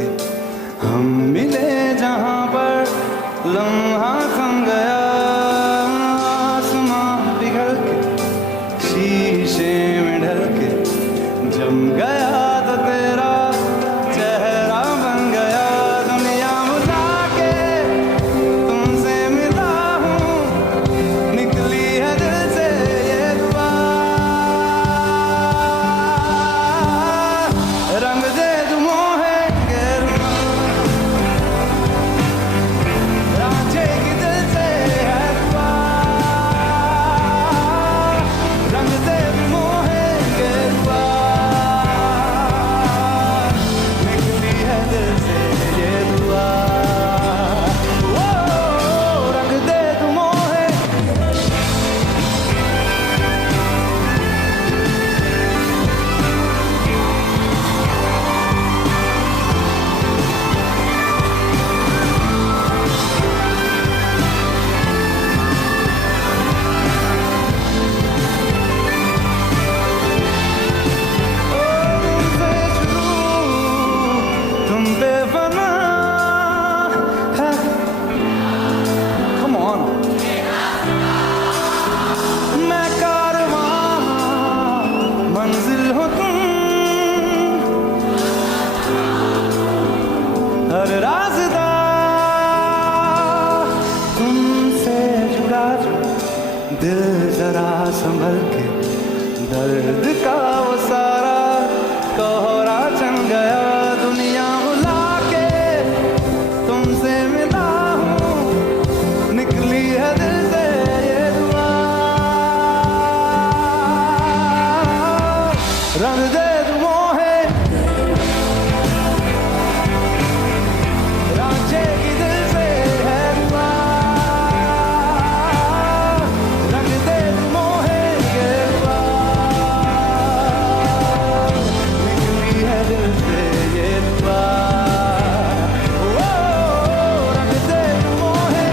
के हम मिले जहाँ पर लम्हा थम गया, आसमां पिघल के शीशे में ढल के जम गया तो तेरा चेहरा बन गया। दुनिया बुला के तुमसे मिला हूँ, निकली है दिल से ये दुआ, रंग दे तुम है गेरुआ, रांचे की दिल से है दुआ, रंग दे तुम है गेरुआ, निकली है दिल से ये दुआ, ओ रंग दे तुम है। तुम बेफना है, come on, मैं कारवां मंजिल हो तुम, हर रास्ता तुमसे जुड़ा जो, दिल जरा संभल के दर्द का वो सारा कोहरा चन गया। दुनिया बुला के तुमसे मिला हूँ, निकली है दिल से ये दुआ, रंग दे तुम है रांचे की दिल से है दुआ, रंग दे तुम है गेरुआ, निकली है दिल से ये दुआ, ओ रंग दे तुम है।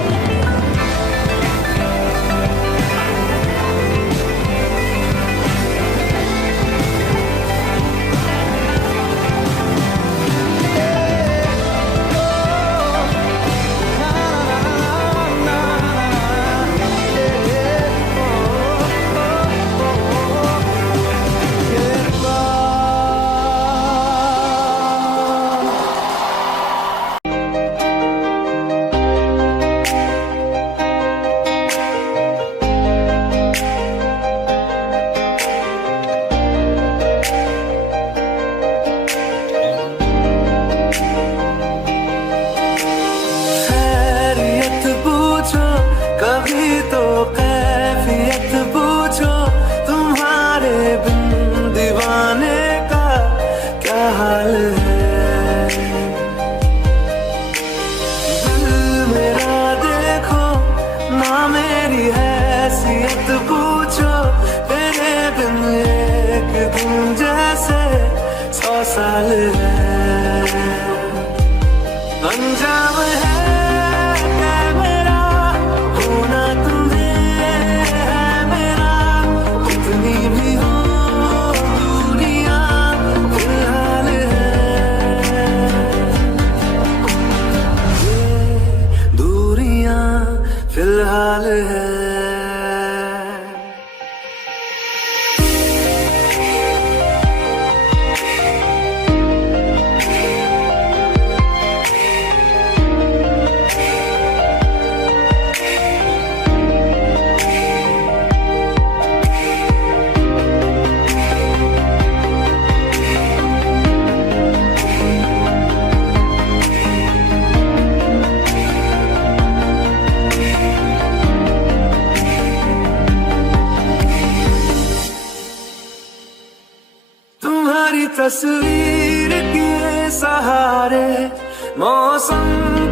खैरियत पूछो कभी तो कैफियत पूछो, तुम्हारे बिन दीवाने का क्या हाल है। दिल मेरा देखो ना मेरी हैसियत पूछो, तेरे बिन एक दिन जैसे 100 साल है। अंजाम है क्या मेरा होना तुम्हें है मेरा, कितनी भी हो दूरियां फिलहाल है, ये दूरियां फिलहाल है। तस्वीर के सहारे मौसम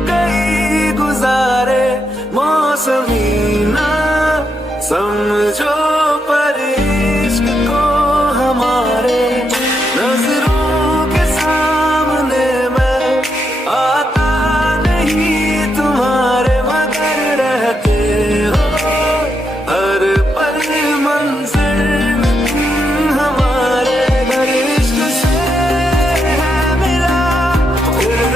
कई गुजारे, मौसमी ना समझो पर इश्क को हमारे, नजरों के सामने मैं आता नहीं तुम्हारे, मगर रहते हो हर पल मंजिल में तुम हमारे। घर इश्क से है मिला फिर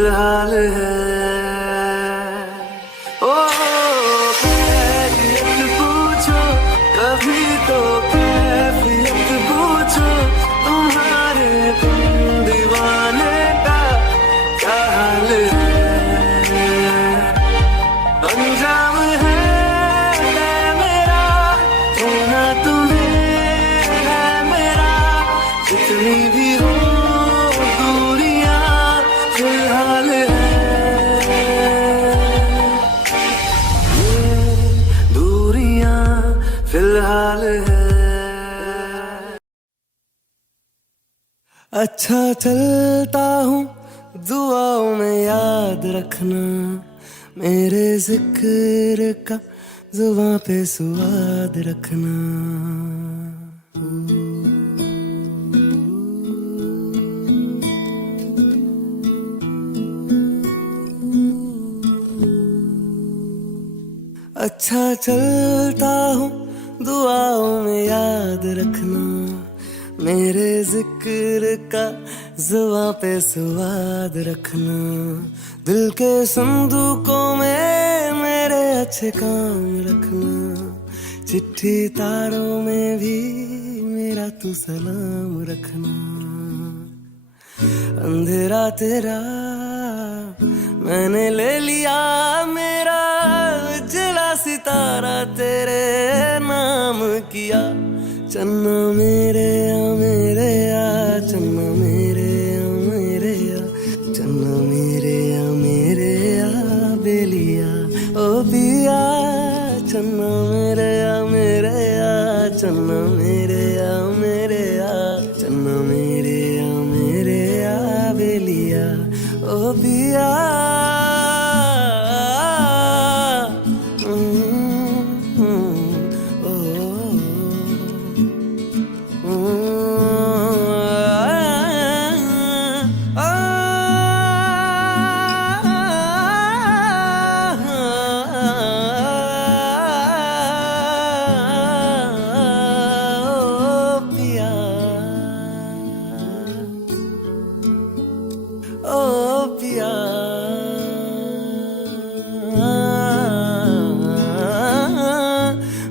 फिलहाल है। ओ कैफियत पूछो कभी तो कैफियत पूछो, तुम्हारे तुम दीवाने का क्या हाल है। अंजाम है मेरा होना तुम्हें है मेरा, जितनी भी हो दूरियां फिलहाल है। ये दूरियां फिलहाल है। अच्छा चलता हूँ दुआओं में याद रखना, मेरे जिक्र का जुबां पे स्वाद रखना। अच्छा चलता हूँ दुआओं में याद रखना, मेरे जिक्र का जुबां पे स्वाद रखना। दिल के संदूकों में मेरे अच्छे काम रखना, चिट्ठी तारों में भी मेरा तू सलाम रखना। अंधेरा तेरा मैंने ले लिया मेरा, उजला सितारा तेरे नाम किया। चन्ना मेरे आ चन्ना मेरे आ, चन्ना मेरे आ बेलिया ओ पिया। चन्ना मेरे आ चन्ना मेरे आ चन्ना मेरे आ बेलिया ओ पिया।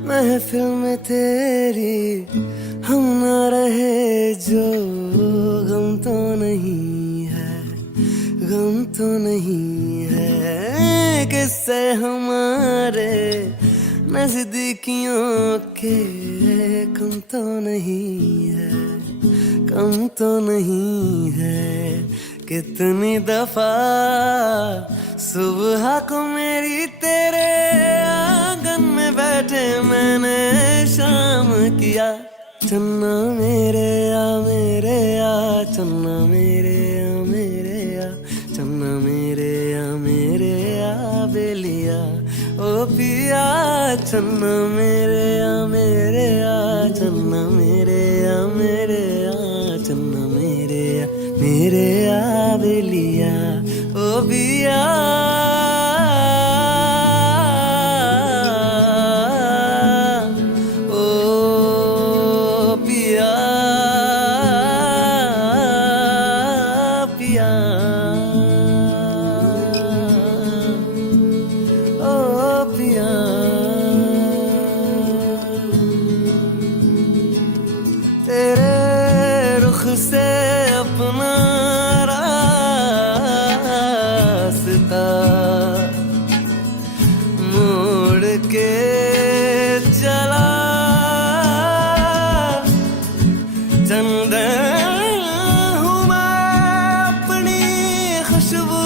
महफिल में तेरी हम ना रहे जो, गम तो नहीं है, गम तो नहीं है। किससे हमारे नजदीकियों के कम तो नहीं है, कम तो नहीं है। कितनी दफा सुबह को मेरी तेरे आंगन में बैठे मैंने शाम किया। चन्ना मेरे आ चन्ना मेरे आ चन्ना मेरे आ बेलिया ओ पिया। चन्ना मेरे आ चन्ना मेरे आ चन्ना मेरे आ बेलिया ओ पिया। तेरे रुख से अपना रास्ता मोड़ के चला, चंदन हूँ मैं अपनी खुशबू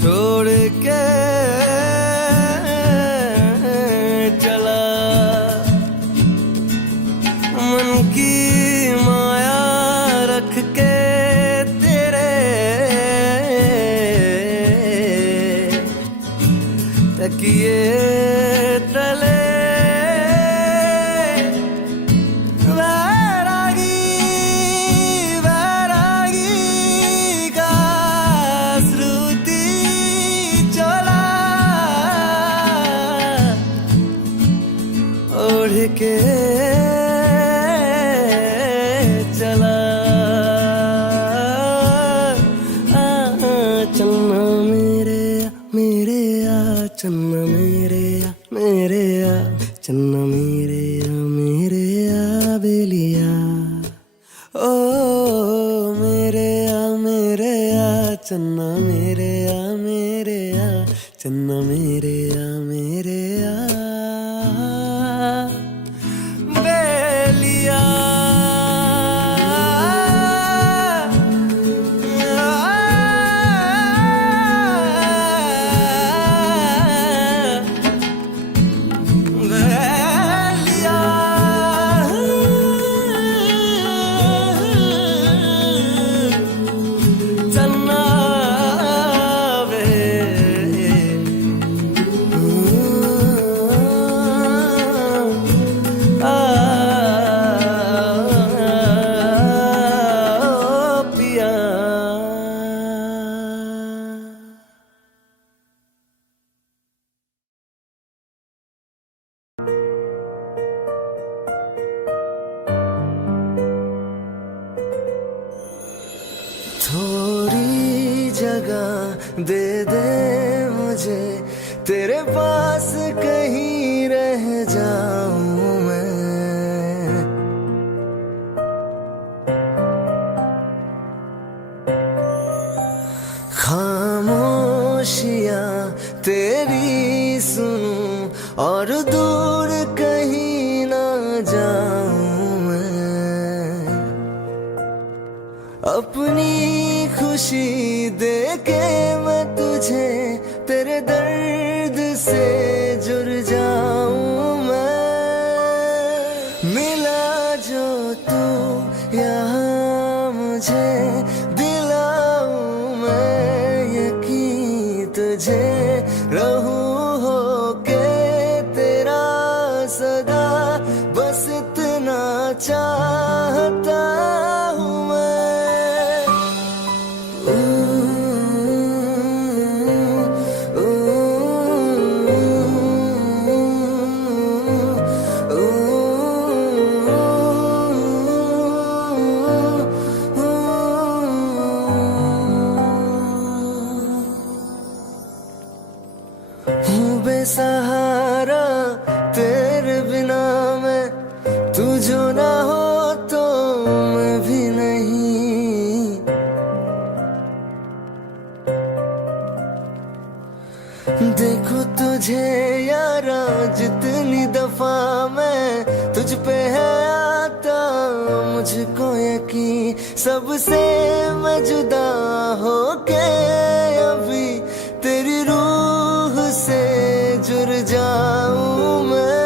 छोड़ के चला। मन की माया रख के तेरे तकिए तले वैरागी का श्रुति चला ओढ़ के चला। चन्ना मेरे या चन्ना मेरे या बेलिया ओ मेरे या चन्ना मेरे या चन्ना मेरे या बेलिया थोड़ी जगह दे दे मुझे तेरे पास कहीं रह जाऊं मैं खामोशियां तेरी सुनूं और दूर कहीं ना जाऊं मैं अपनी खुशी दे के मैं तुझे तेरे दर्द से जुड़ जाऊं मैं मिला जो तू यहाँ मुझे दिलाऊं मैं यकीन तुझे रहूं होके तेरा सदा बस इतना चाहता हूँ मैं बेसहारा तेरे बिना मैं तू जो ना हो तो मैं भी नहीं देखो तुझे यारा जितनी दफा मैं तुझ पे है आता मुझको यकीन सबसे मैं जुदा होके अभी तेरी रूह से जुड़ जाऊं मैं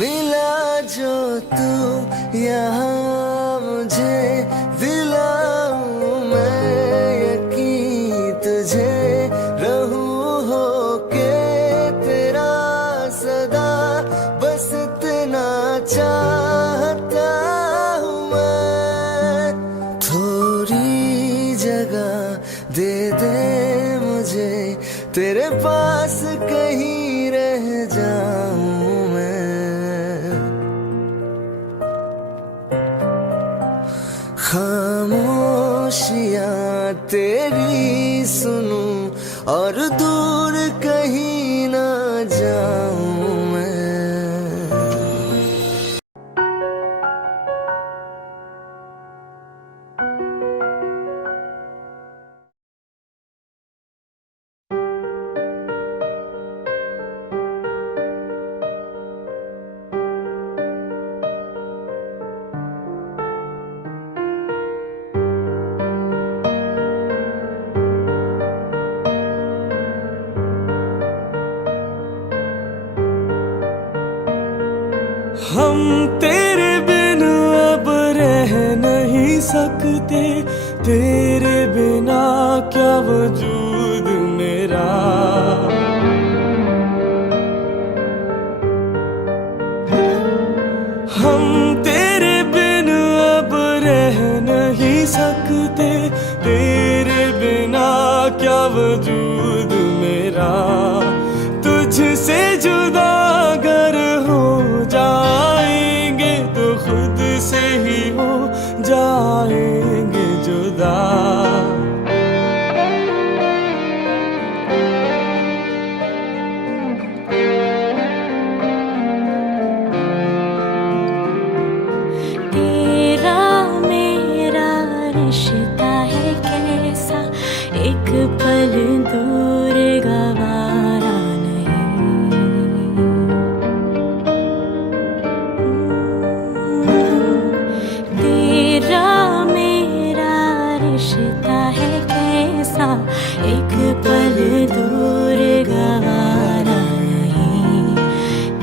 मिला जो तू यहाँ मुझे दिलाऊं मैं यकीन तुझे रहूं होके तेरा सदा बस इतना चाहता हूँ मैं थोड़ी जगह दे दे मुझे तेरे पास कहीं रह जाऊं मैं खामोशियां तेरी सुनूं और दूर कहीं ना जाऊं मैं हम तेरे बिन अब रह नहीं सकते तेरे बिना क्या वजूद मेरा हम तेरे बिन अब रह नहीं सकते तेरे बिना क्या वजूद मेरा तुझसे जुदा अगर हो जाएंगे तो खुद से ही हो जाएंगे जुदा रिश्ता है कैसा, एक पल दूर गवारा नहीं।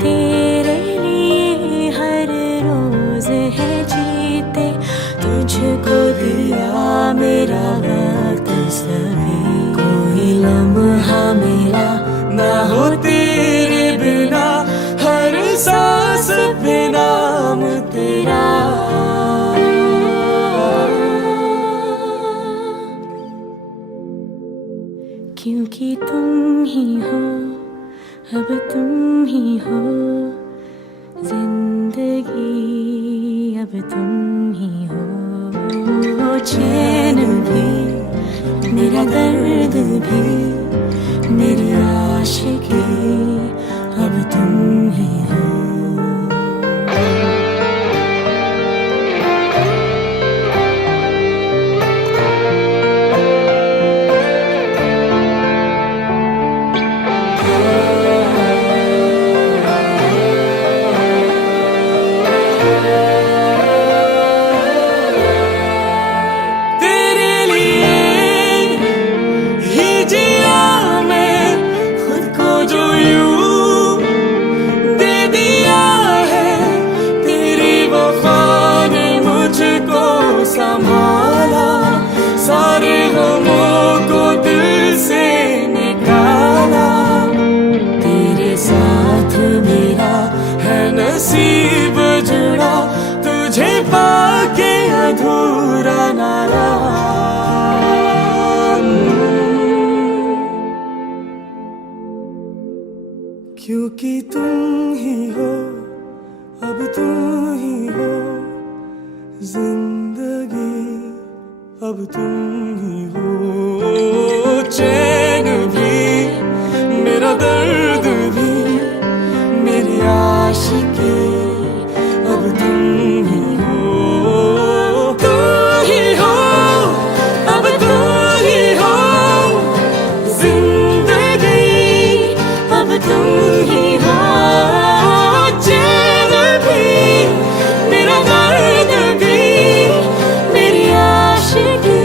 तेरे लिए हर रोज है जीते, तुझको दिया मेरा वक्त सभी। कोई लम्हा मेरा ना हो तेरे बिना, हर सांस पे नाम तेरा। क्योंकि तुम ही हो, अब तुम ही हो जिंदगी, अब तुम ही हो। चैन भी, मेरा दर्द भी, मेरी आशिकी, अब तुम ही हो। संभाला सारे गमों को दिल से निकाला, तेरे साथ मेरा है नसीब जुड़ा, तुझे पाके अधूरा ना रहा। क्योंकि तुम ही हो, अब तुम ही हो जिंदगी, अब तुम ही हो। चैन भी, मेरा दर्द भी, मेरी आशिकी, अब तुम ही हो। तुम ही हो, अब तुम ही हो जिंदगी, अब तुम ही हो। चैन भी, मेरा दर्द भी, मेरी आशिकी,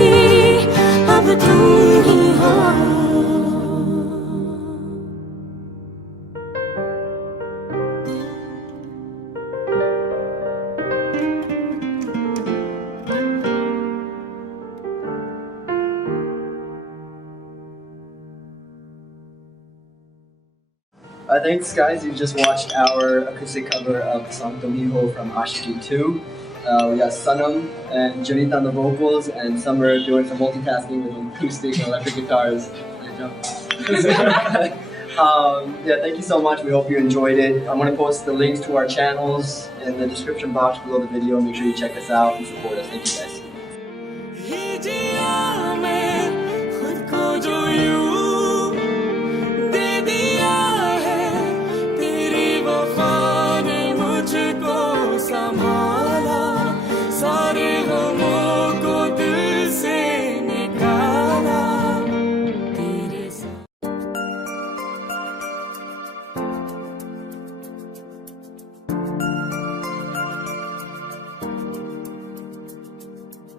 अब तुम ही हो। Thanks guys, you just watched our acoustic cover of the song Tum Hi Ho from Ashiki 2. We got Sanam and Junita on the vocals, and Summer doing some multitasking with acoustic and electric guitars. Yeah, thank you so much. We hope you enjoyed it. I'm going to post the links to our channels in the description box below the video. Make sure you check us out and support us. Thank you guys. ही जिया मैं खुद को जो यूं दे दिया है, तेरी वफा ने मुझको संभाला, सारे गमों को दिल से निकाला, तेरे साथ।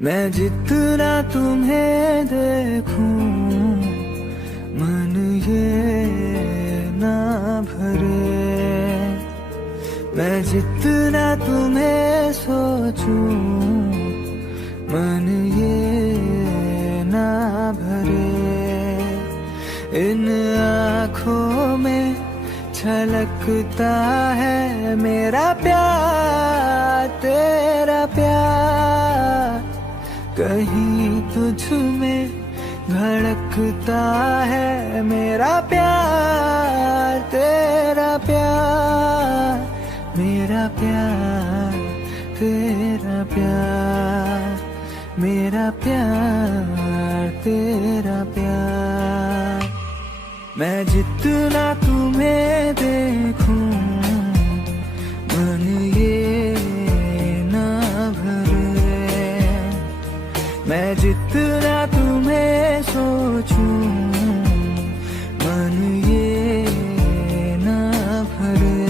मैं जितना तुम्हें देखूं, मन ये ना भरे। मैं जितना तुम्हें सोचूं, मन ये ना भरे। इन आँखों में छलकता है मेरा प्यार, तेरा प्यार। कहीं तुझ में धड़कता है मेरा प्यार, तेरा प्यार। मेरा प्यार, तेरा प्यार। मेरा प्यार, तेरा प्यार। मैं जितना तुम्हें देखूं, मन ये ना भरे। मैं जितना तुम्हें सोचूं, मन ये ना भरे।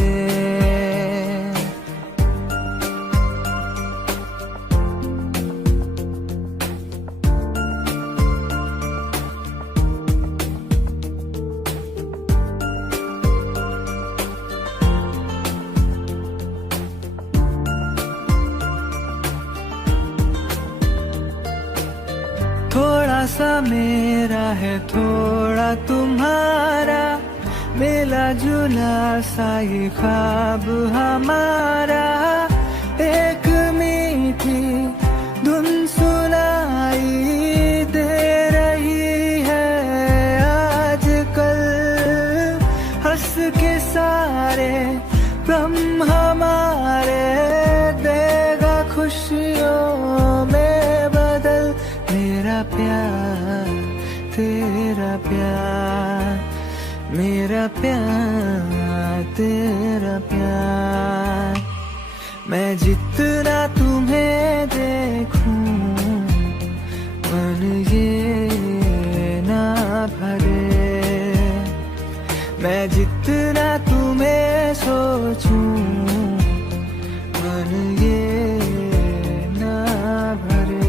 थोड़ा सा मेरा है थोड़ा तुम्हारा, मिला जुला सा ये ख्वाब हमारा। एक मीठी धुन सुनाई दे रही है आजकल, हंस के सारे गम हमारे देगा खुशियों में बदल। मेरा प्यार तेरा प्यार, मेरा प्यार तेरा प्यार। मैं जितना तुम्हें देखूं मन ये ना भरे, मैं जितना तुम्हें सोचूं मन ये ना भरे।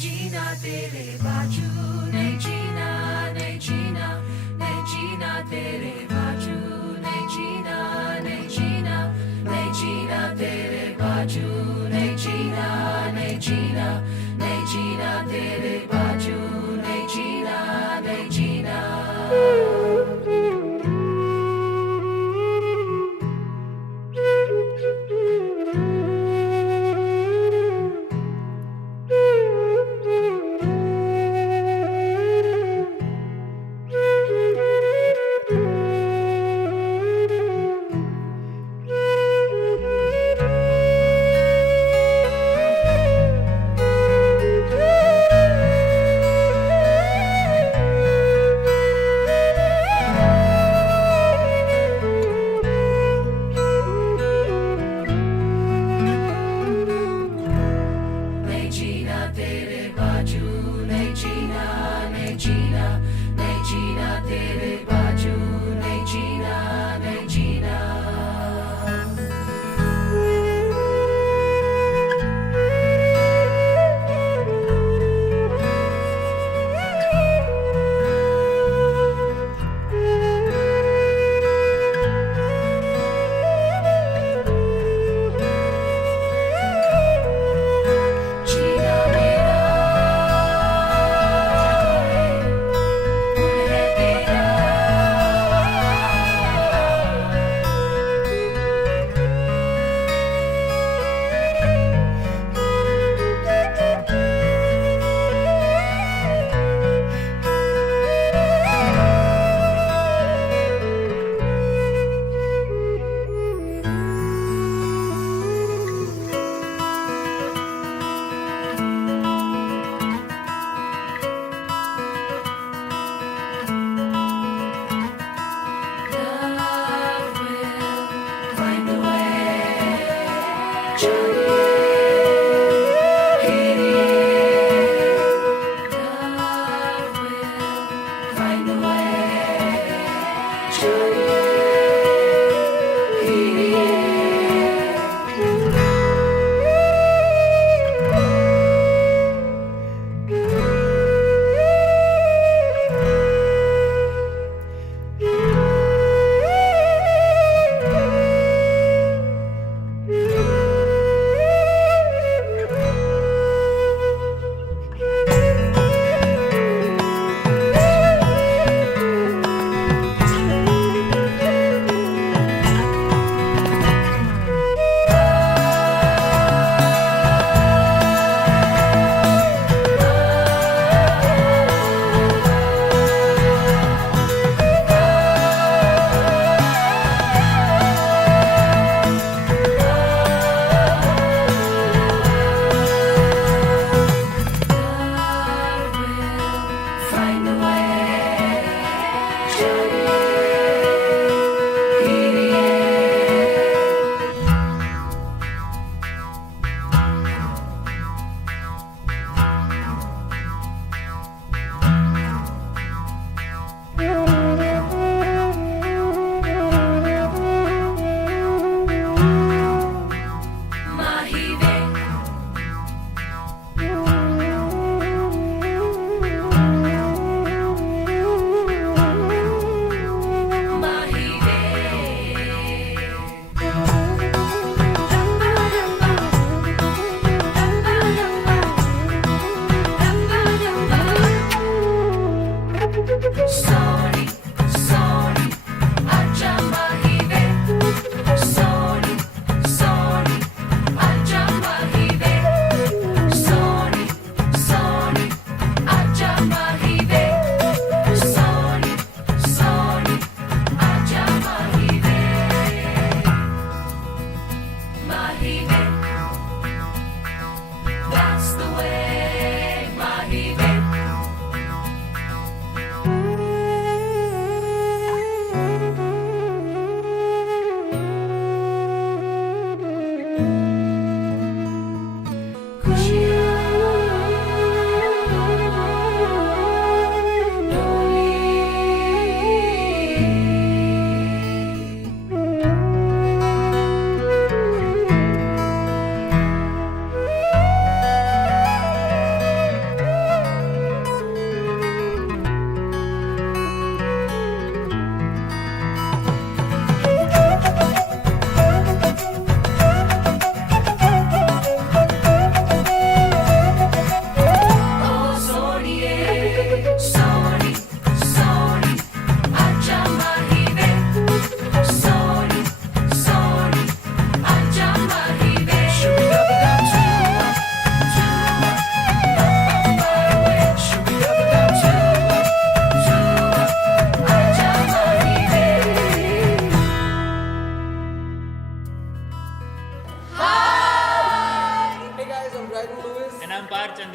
जीना तेरे बाजू नहीं जीना, नहीं जीना, नहीं जीना तेरे बाजू नहीं जीना, नहीं जीना, नहीं जीना तेरे बाजू नहीं जीना, नहीं जीना, नहीं जीना तेरे बाजू नहीं जीना, नहीं जीना।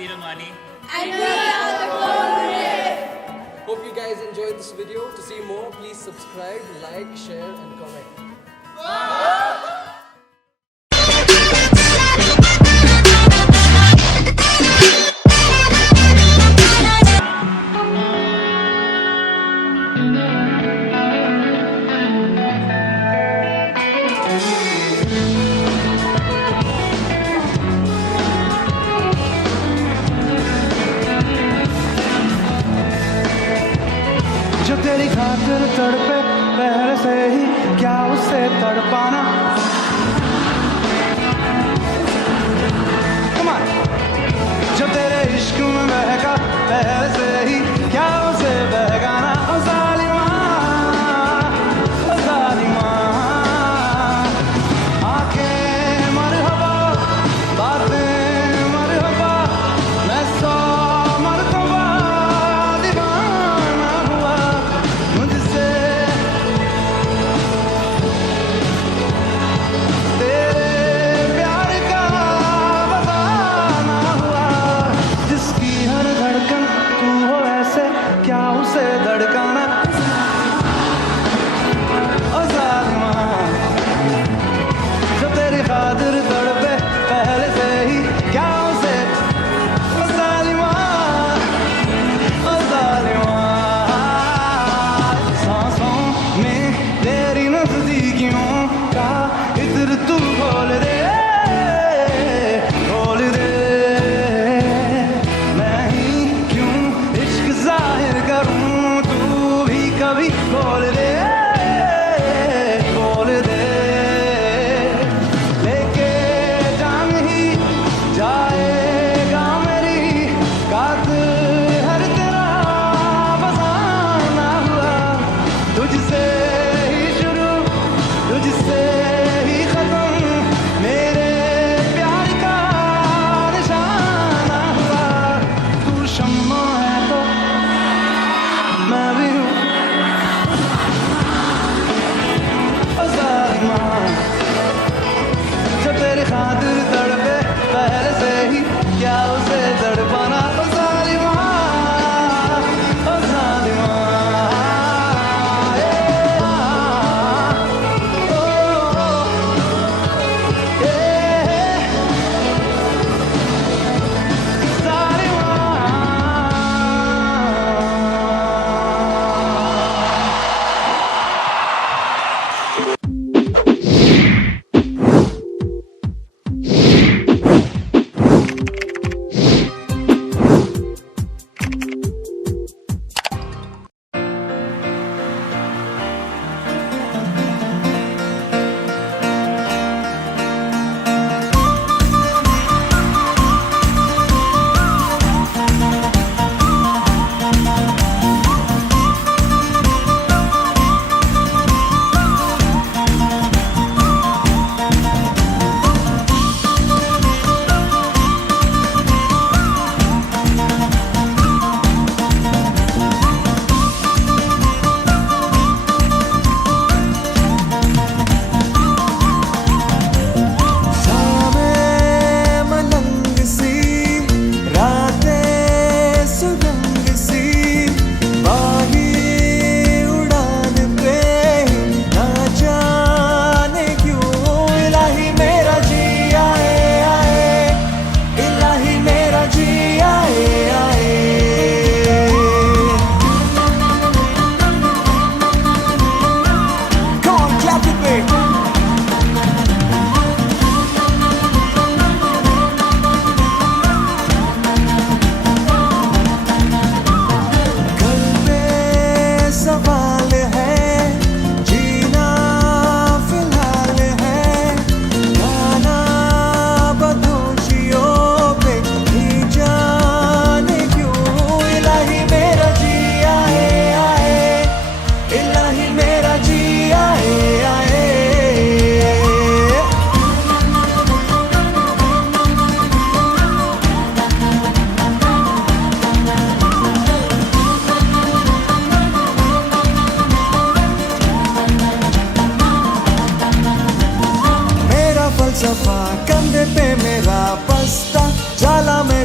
Diranwani. Hope you guys enjoyed this video. To see more, please subscribe, like, share, and comment. जो तेरी खातिर तड़पे पहले से ही क्या उसे तड़पाना Come on. जो तेरे इश्क में बहका पहले से ही क्या उसे बहकाना ओ जालिमा आंखें मरहबा बातें मरहबा मैं 100 मरतबा दीवाना हुआ मुझसे तेरे प्यार का बहाना हुआ जिसकी हर धड़कन तू हो ऐसे क्या उसे धड़काना ओ जालिमा जो तेरी खातिर तड़पे पहले से ही क्या उसे ओ जालिमा सांसों में तेरी नजदीकियों का इत्र तू खोल दे मैं ही क्यों इश्क जाहिर करूं तू भी कभी बोल दे लेके जान ही जाएगा मेरी कातिल हर तेरा बसाना हुआ तुझसे ही शुरू तुझसे ही खत्म मेरे प्यार का निशाना हुआ तू शम्मा है तो मैं भी हूँ ओ जालिमा जो तेरी खातिर तड़पे पहले से ही क्या उसे तड़पाना ओ जालिमा ओ जालिमा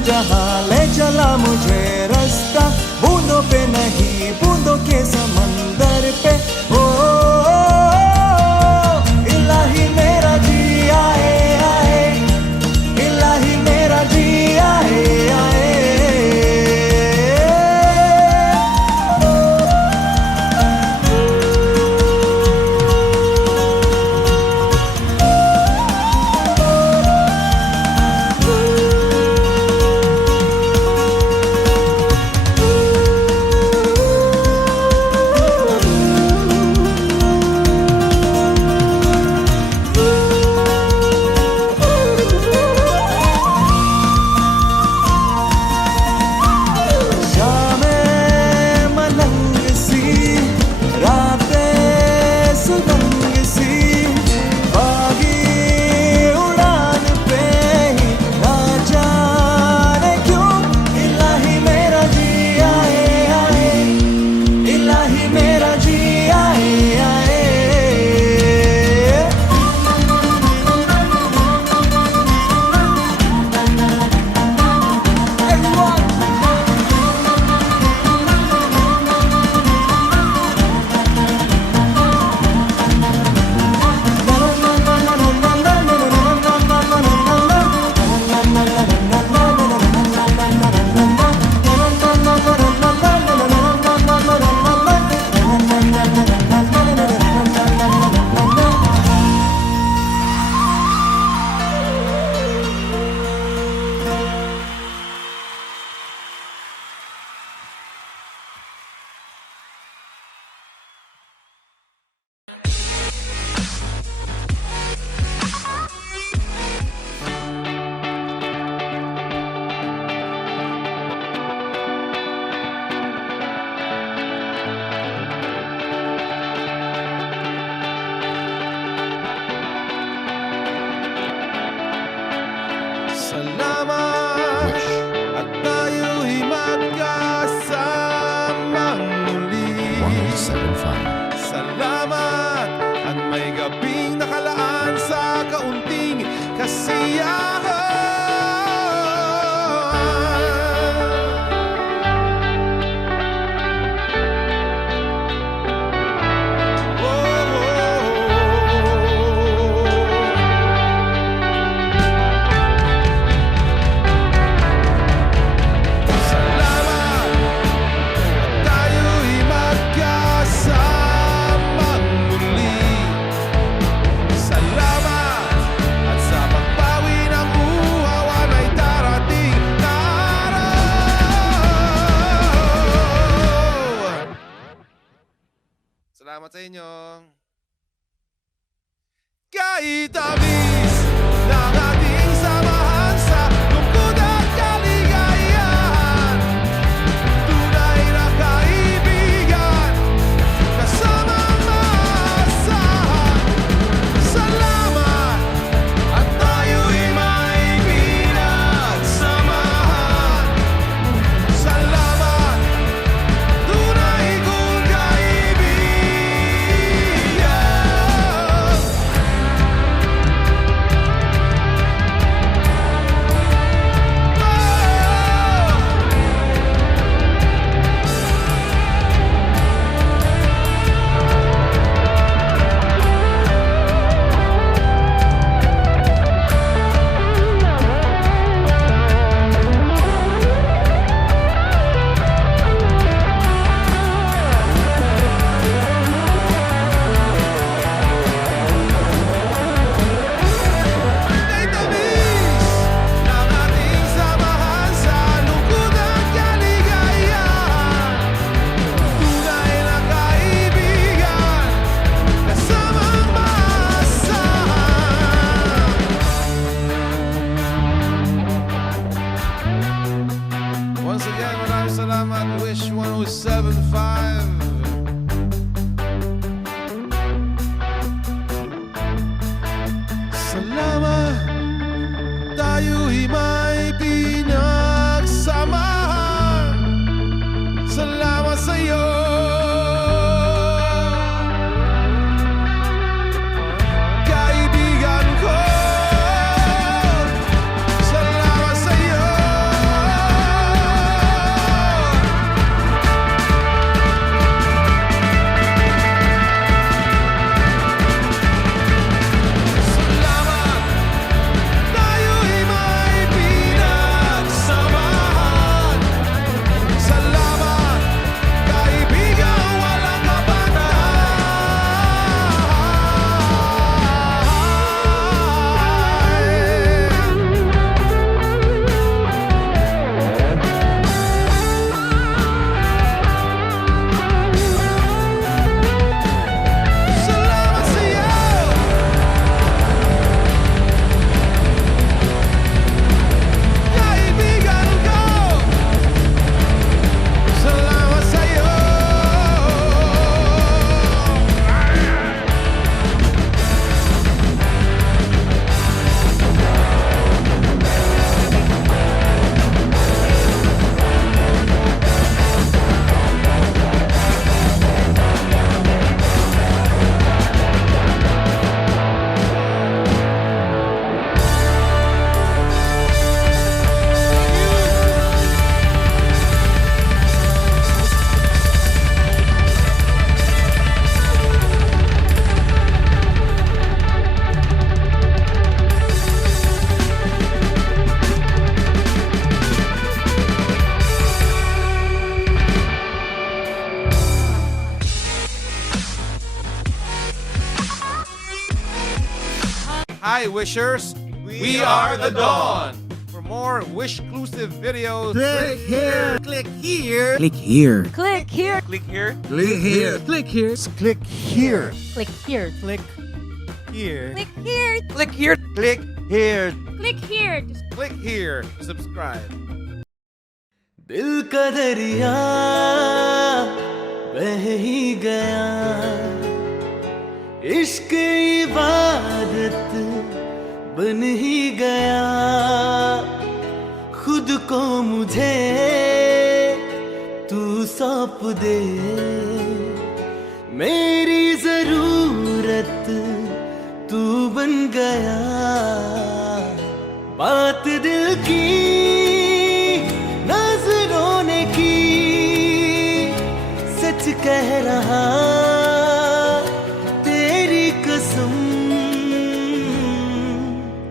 जहां ले चला मुझे रास्ता, बूंदों पे नहीं बूंदों के समंदर पे। ओ इलाही मेरा जी आए आए, इलाही मेरा जी आए आए। Salamat at tayo'y magkasamang muli. 107.5. Salamat at may gabing nakalaan sa kaunting kasiyahan. Salamat sa inyo. Kahit tamis ng ating samahan sa lungkot at kaligayahan, tunay na kaibigan, kasamang maasahan. Salamat at tayo'y may pinagsamahan. Salamat, tunay kong Once again, maraming salamat. Wish 107.5. Salamat, tayo'y may pinagsamahan. Salamat sa'yo. Kaibigan ko, salamat sa'yo. Hi, Wishers. We are the Dawn. For more Wish-clusive videos, Click here. Click here. Click here. Click here. click here. Click here. Click here. Click here. Click here. Click here. Click here. Click here. Click here. Click here. Click here to subscribe. दिल का दरिया बह ही गया, इश्क इबादत बन ही गया, खुद को मुझे तू सौंप दे, मेरी जरूरत तू बन गया, बात दिल की नजरों ने की, सच कह रहा तेरी कसम,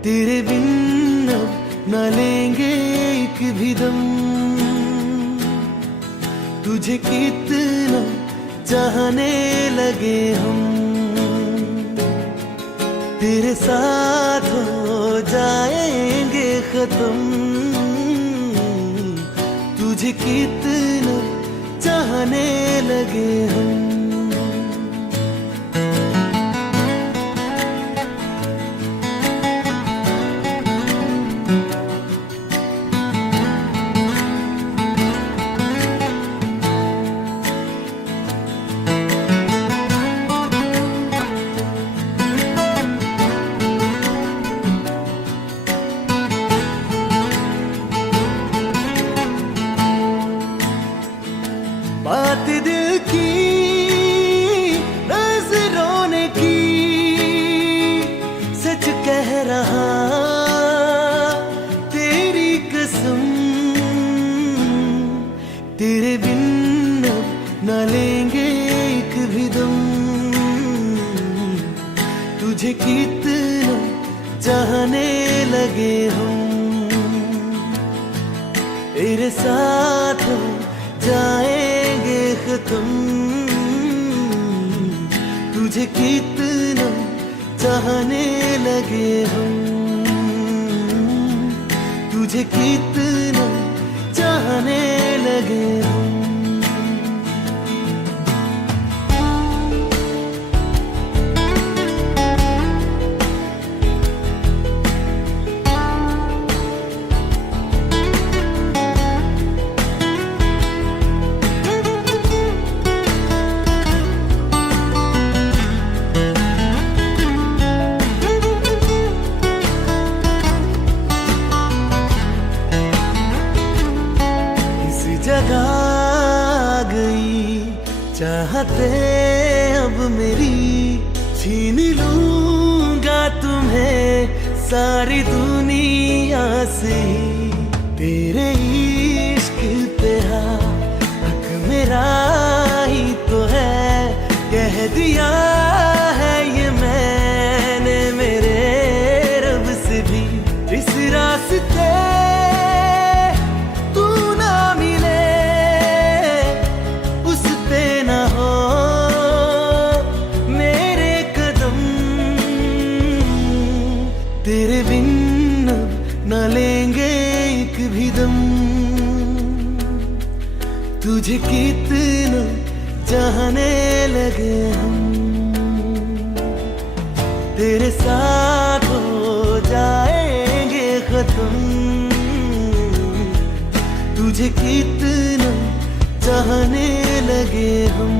तेरे बिन अब न लेंगे एक भी दम, तुझे कितना चाहने लगे हम, तेरे साथ हो जाएंगे खत्म, तुझे कितना चाहने लगे हम। बात दिल की नजरों ने की, सच कह रहा तेरी कसम, तेरे बिन अब न लेंगे एक भी दम, तुझे कितना चाहने लगे हम, तेरे साथ हो जाएंगे खत्म, तुझे कितना चाहने लगे हम, तुझे कितना चाहने लगे हम। जगह आ गई चाहते अब मेरी, छीन लूंगा तुम्हें सारी दुनिया से, तेरे इश्क पे हक मेरा ही तो है, कह दिया है ये मैंने मेरे रब से भी, इस रास्ते तेरे बिन अब न लेंगे एक भी दम, तुझे कितना चाहने लगे हम, तेरे साथ हो जाएंगे खत्म, तुझे कितना चाहने लगे हम,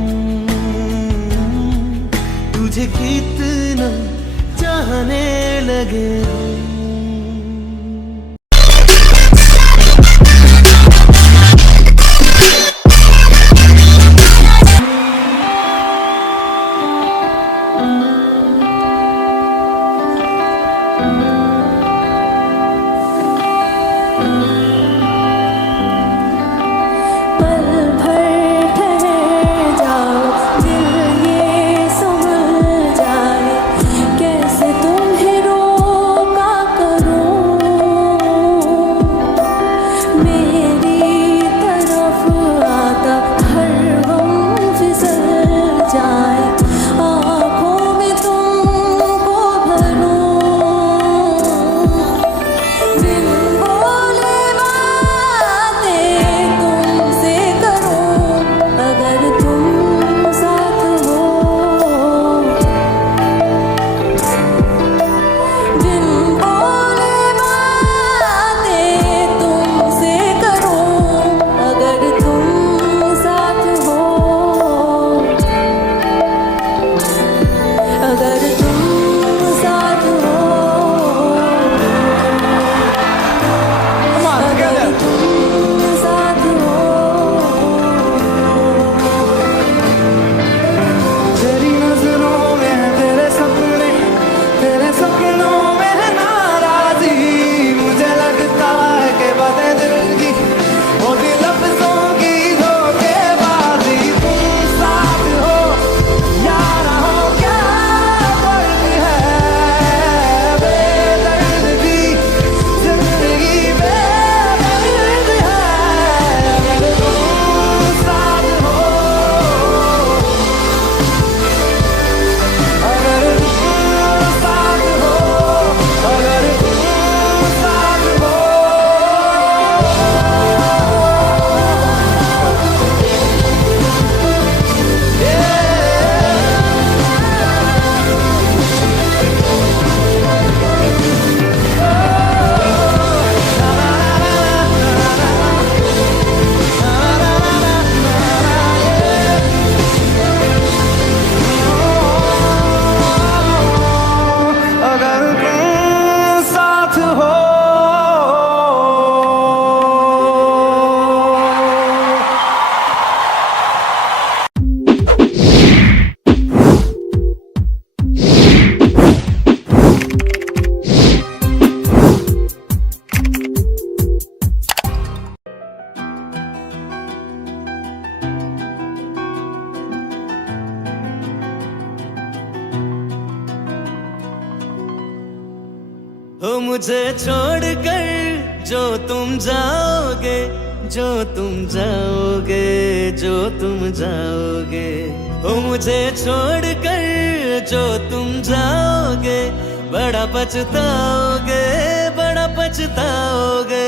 तुझे कितना चाहने लगे हम। कैसे तुम्हें रोका हो मुझे छोड़कर जो तुम जाओगे, जो तुम जाओगे, जो तुम जाओगे, हो मुझे छोड़कर जो तुम जाओगे, बड़ा पछताओगे, बड़ा पछताओगे,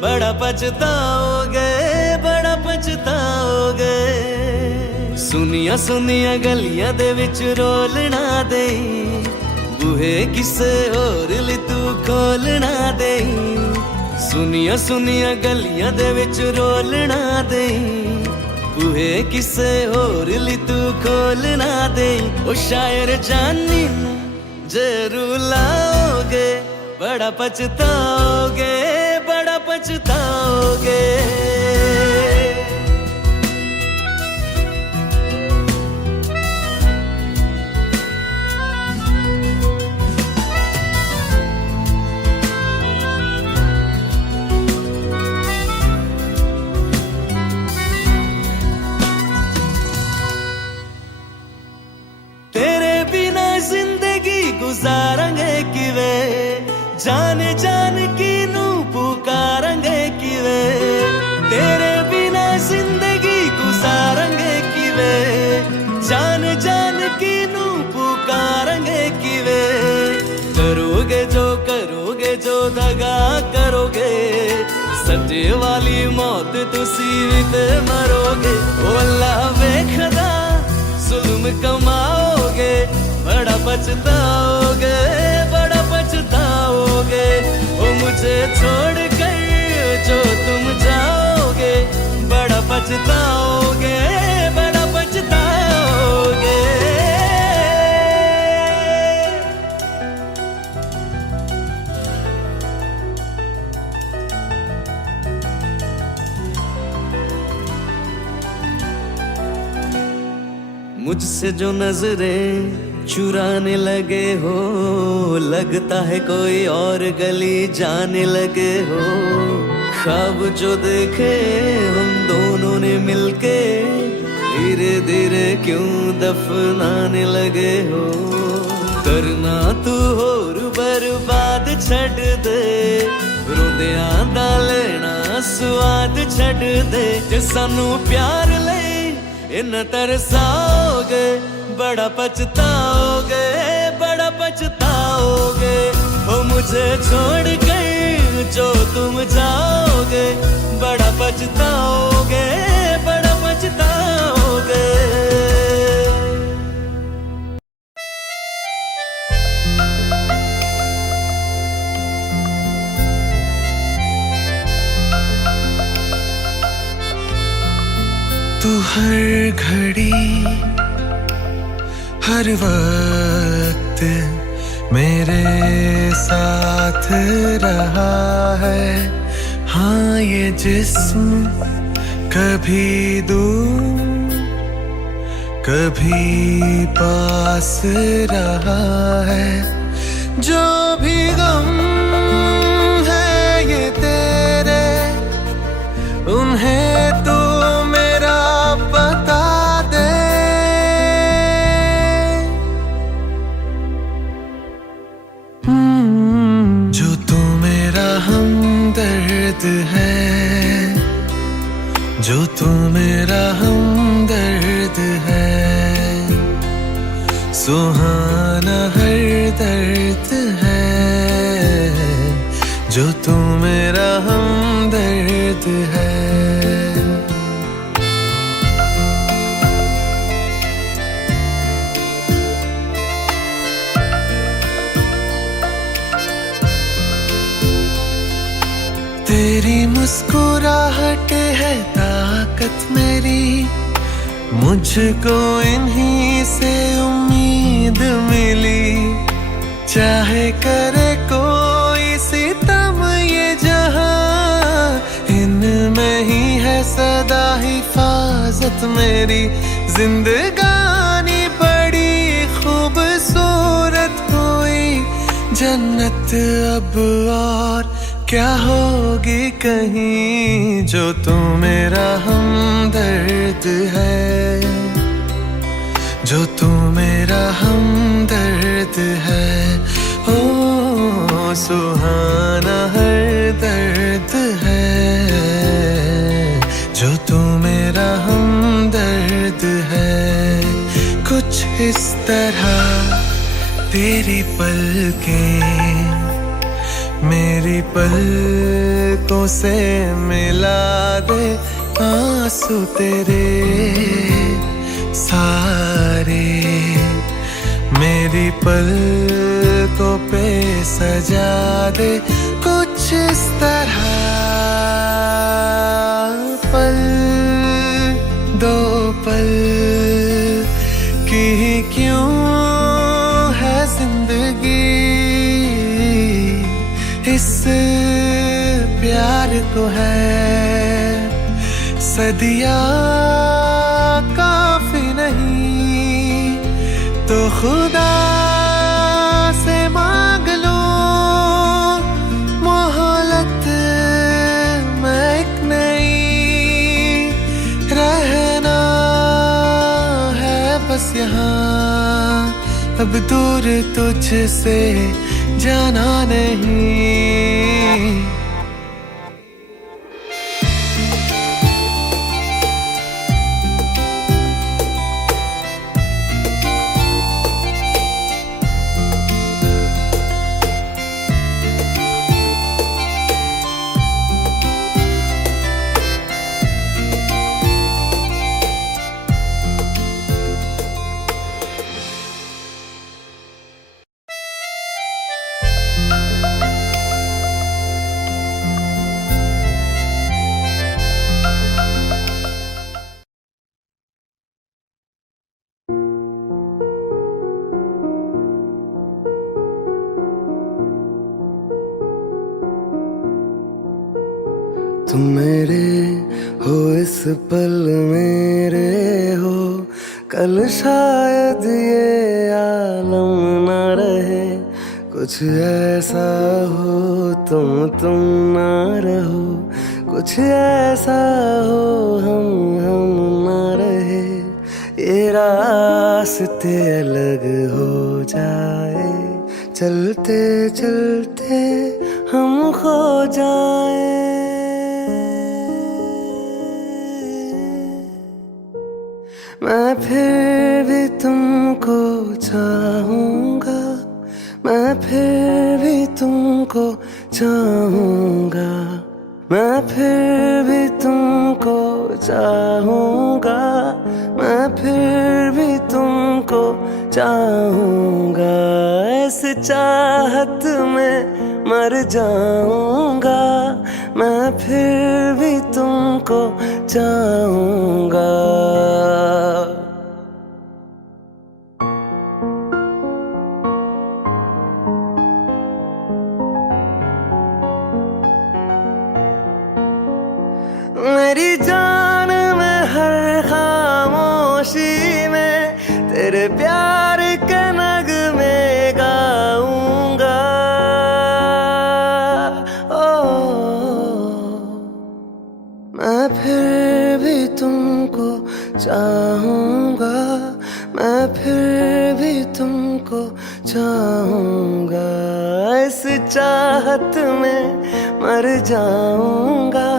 बड़ा पछताओगे, बड़ा पछताओगे। सुनिया सुनिया गलियां दे विच रोलना दे, बूहे किसे होर ली तू खोलना दे। सुनिया सुनिया गलियां दे विच रोलना दे, बूहे किसे होर ली तू खोलना दे। ओ शायर जानी जरूर लाओगे, बड़ा पछताओगे, बड़ा पछताओगे। गुजारेंगे किवे जान जान की नू पुकारेंगे किवे, तेरे बिना जिंदगी गुजारेंगे किवे जान जान की नू पुकारेंगे किवे। करोगे जो दगा करोगे, सजे वाली मौत तुसी भी ते मरोगे। ओ अल्लाह वेखदा जुल्म कमाओगे, बड़ा पछताओगे, बड़ा पछताओगे। ओ मुझे छोड़ कर जो तुम जाओगे, बड़ा पछताओगे, बड़ा पछताओगे। मुझसे जो नजरें चुराने लगे हो, लगता है कोई और गली जाने लगे हो। ख्वाब जो देखे हम दोनों ने मिलके, धीरे धीरे क्यों दफनाने लगे हो। करना तू होर बर्बाद छड़ दे, रोंदियां दा लेना स्वाद छड़ दे। जे सानू प्यार ले इन तरसाओगे, बड़ा पछताओगे, बड़ा पछताओगे। हो मुझे छोड़ कर जो तुम जाओगे, बड़ा पछताओगे, बड़ा पछताओगे। तू हर घड़ी हर वक्त मेरे साथ रहा है। हाँ ये जिस्म कभी दूर कभी पास रहा है। जो भी गम है ये तेरे, उन्हें तो मेरा बता दे। जो तू मेरा हमदर्द है, जो तू मेरा हमदर्द है। सुहाना हर दर्द है, जो तू मेरा हमदर्द है। तेरी मुस्कुराहट है ताकत मेरी, मुझको इन्हीं से उम्मीद मिली। चाहे करे कोई सितम ये जहां, इनमें ही है सदा हिफाजत मेरी। जिंदगानी बड़ी खूबसूरत हुई, जन्नत अब और क्या होगी कहीं। जो तू मेरा हमदर्द है, जो तू मेरा हमदर्द है। ओ सुहाना हर दर्द है, जो तू मेरा हमदर्द है। कुछ इस तरह तेरी पलकें मेरी पलकों से मिला दे, आंसू तेरे सारे मेरी पलकों पे सजा दे। कुछ इस तरह पल दो पल की क्यों है जिंदगी, इस प्यार को है सदिया काफी नहीं, तो खुदा से मांग लो मोहलत में एक नई, रहना है बस यहाँ अब दूर तुझसे जाना नहीं। तुम मेरे हो इस पल मेरे हो, कल शायद ये आलम न रहे। कुछ ऐसा हो तुम ना रहो, कुछ ऐसा हो हम ना रहे। ये रास्ते अलग हो जाए, चलते चलते हम खो जाए। मैं फिर भी तुमको चाहूँगा, मैं फिर भी तुमको चाहूँगा, मैं फिर भी तुमको चाहूँगा, मैं फिर भी तुमको चाहूँगा। इस चाहत में मर जाऊँगा, मैं फिर भी तुमको चाहूँगा। मेरी जान में हर खामोशी में तेरे प्यार के नगमे गाऊंगा। ओ मैं फिर भी तुमको चाहूँगा, मैं फिर भी तुमको चाहूँगा। इस चाहत में मर जाऊँगा,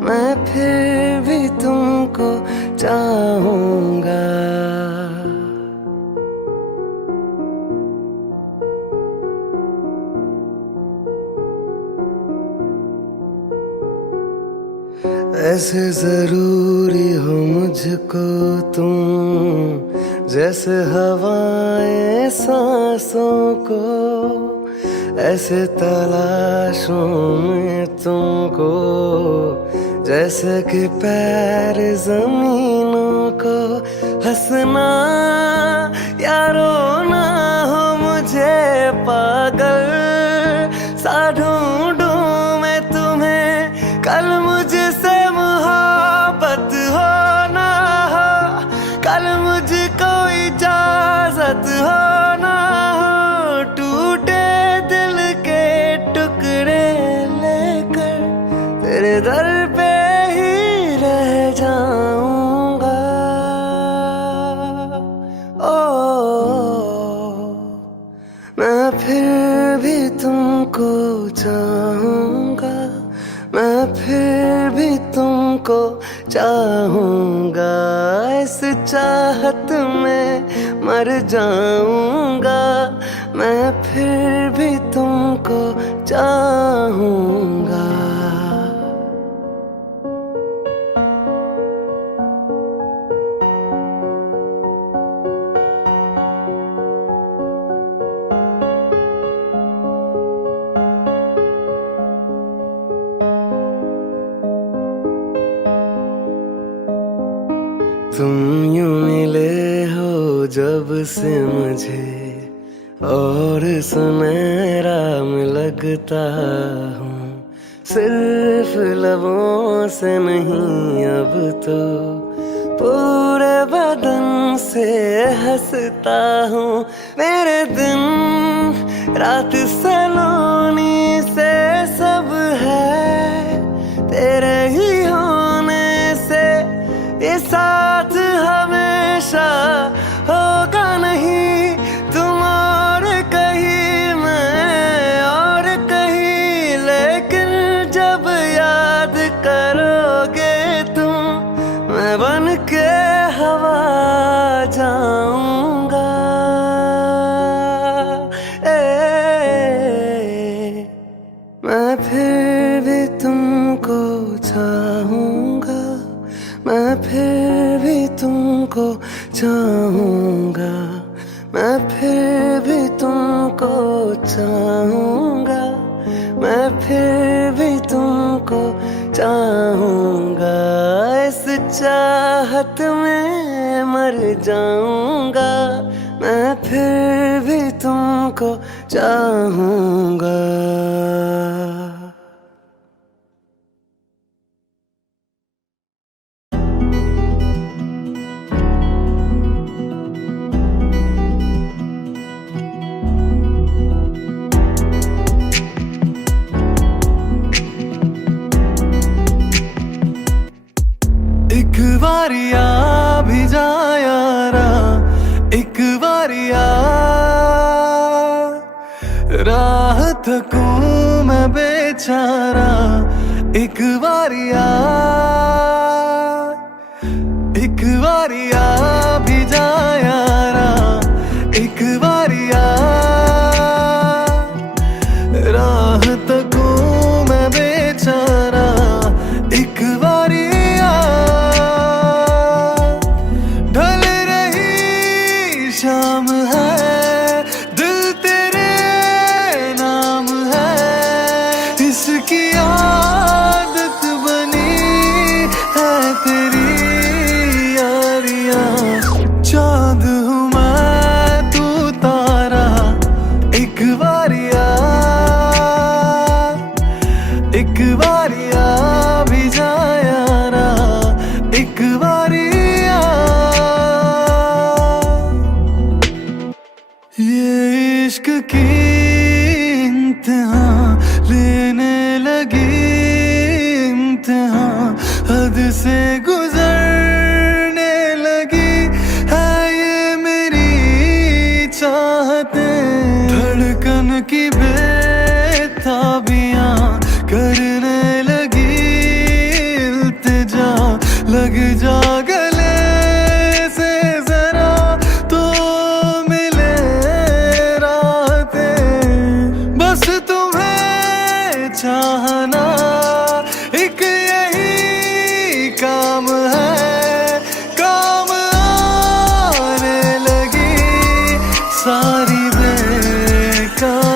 मैं फिर भी तुमको चाहूँगा। ऐसे जरूरी हो मुझको तुम, जैसे हवाएं सांसों को। ऐसे तलाशों में तुमको, जैसे कि पैर जमीनों को। हंसना या रोना हो मुझे पागल सा ढूंढूं मैं तुम्हें। कल मुझसे मोहब्बत हो ना हो, कल मुझको इजाजत हो ना हो। टूटे दिल के टुकड़े लेकर तेरे दर पे ही रह जाऊंगा। ओ मैं फिर भी तुमको चाहूंगा, मैं फिर भी तुमको चाहूंगा, इस चाहत में मर जाऊंगा, मैं फिर भी तुमको चाहूंगा। तुम यूं मिले हो जब से मुझे, और सुनहरा में लगता हूँ, सिर्फ लबों से नहीं अब तो पूरे बदन से हंसता हूँ। मेरे दिन रात सलोनी से सब है तेरे ही होने से, ये साथ हमेशा होगा नहीं, तुम और कहीं मैं और कहीं, लेकिन जब याद करोगे तुम, मैं बन के हवा जाऊंगा। मैं फिर भी तुमको चाहूंगा, मैं फिर भी तुमको चाहूंगा, मैं फिर भी तुमको चाहूंगा, मैं फिर भी तुमको चाहूंगा, इस चाहत में मर जाऊंगा, मैं फिर भी तुमको चाहूंगा। एक बारी आ भी जा यारा, एक बारी आ, राह थकूं मैं बेचारा, एक बारी आ, एक बारी आ भी जा यारा, एक बारी आ, राह थकूं मैं बेचारा, एक बारी शाम है, दिल तेरे नाम है, इसकी आदत बनी है तेरी यारियां। चाँद हूँ मैं तू तारा, एक बारिया, एक बारिया भी जा यारा, एक बारिया। ये इश्क की इम्तिहान लेने लगी, इम्तिहान हद से गुजरने लगी है, ये मेरी चाहतें धड़कन की बेताबियां करने लगी, इल्तिजा लग जा गले से जरा तो मिले राहतें, बस तुम्हें चाहना एक यही काम है, काम आने लगी सारी बेकारियां।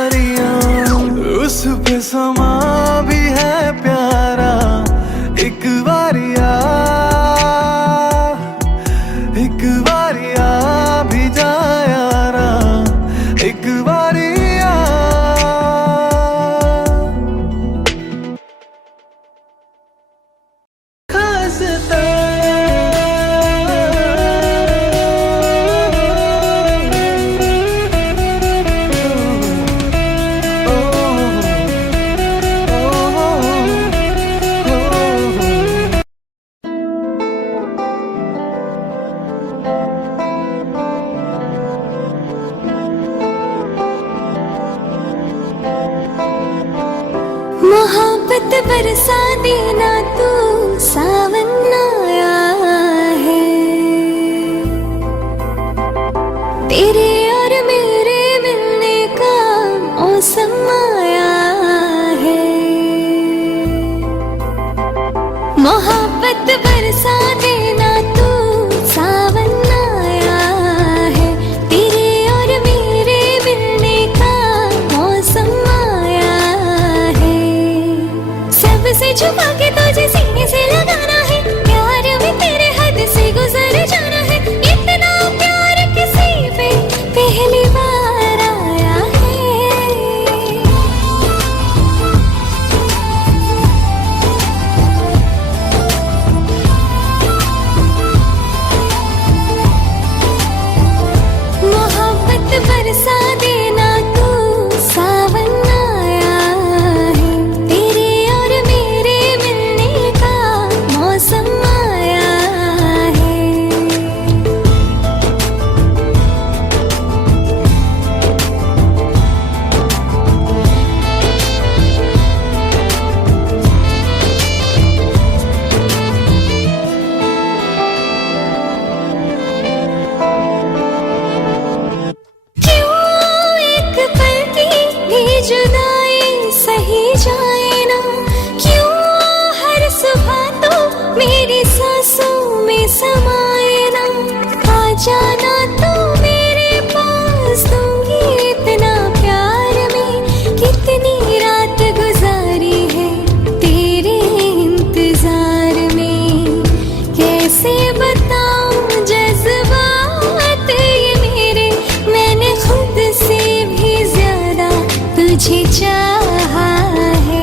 बरसा देना तू सावन आया है तेरे और मेरे मिलने का मौसम आया है मोहब्बत बरसा देना तू सावन आया है तेरे और मेरे मिलने का मौसम आया है सबसे छुपा के तुझे सीने से लगाना है प्यार में तेरे हद से गुजर जाना है इतना प्यार किसी पे पहली बार आया है मोहब्बत बरसा देना तू सावन आया है तेरे और मेरे मिलने का मौसम आया है क्यों एक पल की भी जुदाई सही जाए ना क्यों हर सुबह तो मेरी सांसों में समाए ना आ जाना तू मेरे पास दूंगी इतना प्यार में कितनी रात गुजारी है तेरे इंतजार में कैसे बताऊं जज्बात ये मेरे मैंने खुद से भी ज्यादा तुझे चाहा है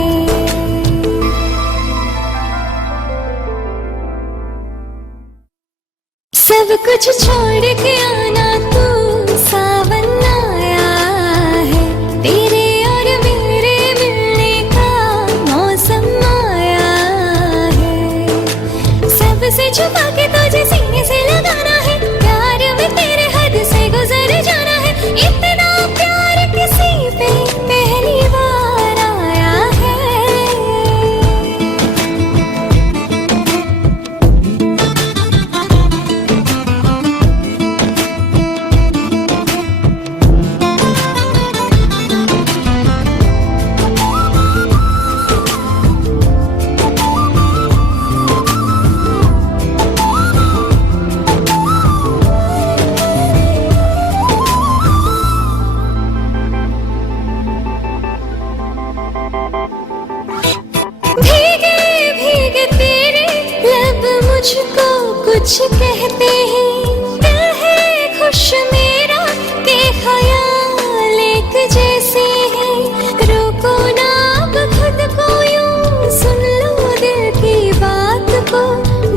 सब कुछ छोड़ के आना तू सावन आया है तेरे और मेरे मिलने का मौसम आया है सबसे छुपा के तुझे सीने से लगाना है प्यार में तेरे हद से गुजर जाना है इतना प्यार किसी पे पहली बार आया है भीगे भीगे तेरे लब मुझको कुछ कहते हैं दिल है खुश मेरा के ख्याल एक जैसे हैं रोको ना अब खुद को यूं सुन लो दिल की बात को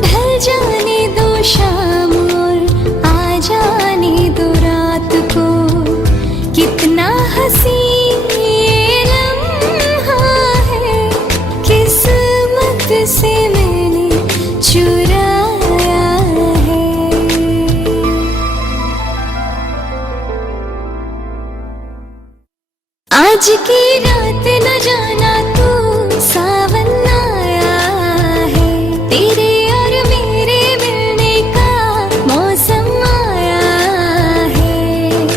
ढल जाने दो शाम और आ जाने दो रात को कितना हंसी ये लम्हा है किस्मत से मैंने चुराया है आज की रात न जाना तू सावन आया है तेरे और मेरे मिलने का मौसम आया है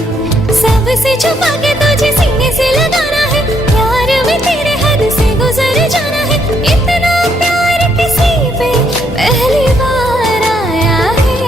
सबसे छुपा के तुझे सीने से लगाना है प्यार में तेरे हद से गुजर जाना है इतना प्यार किसी पे पहली बार आया है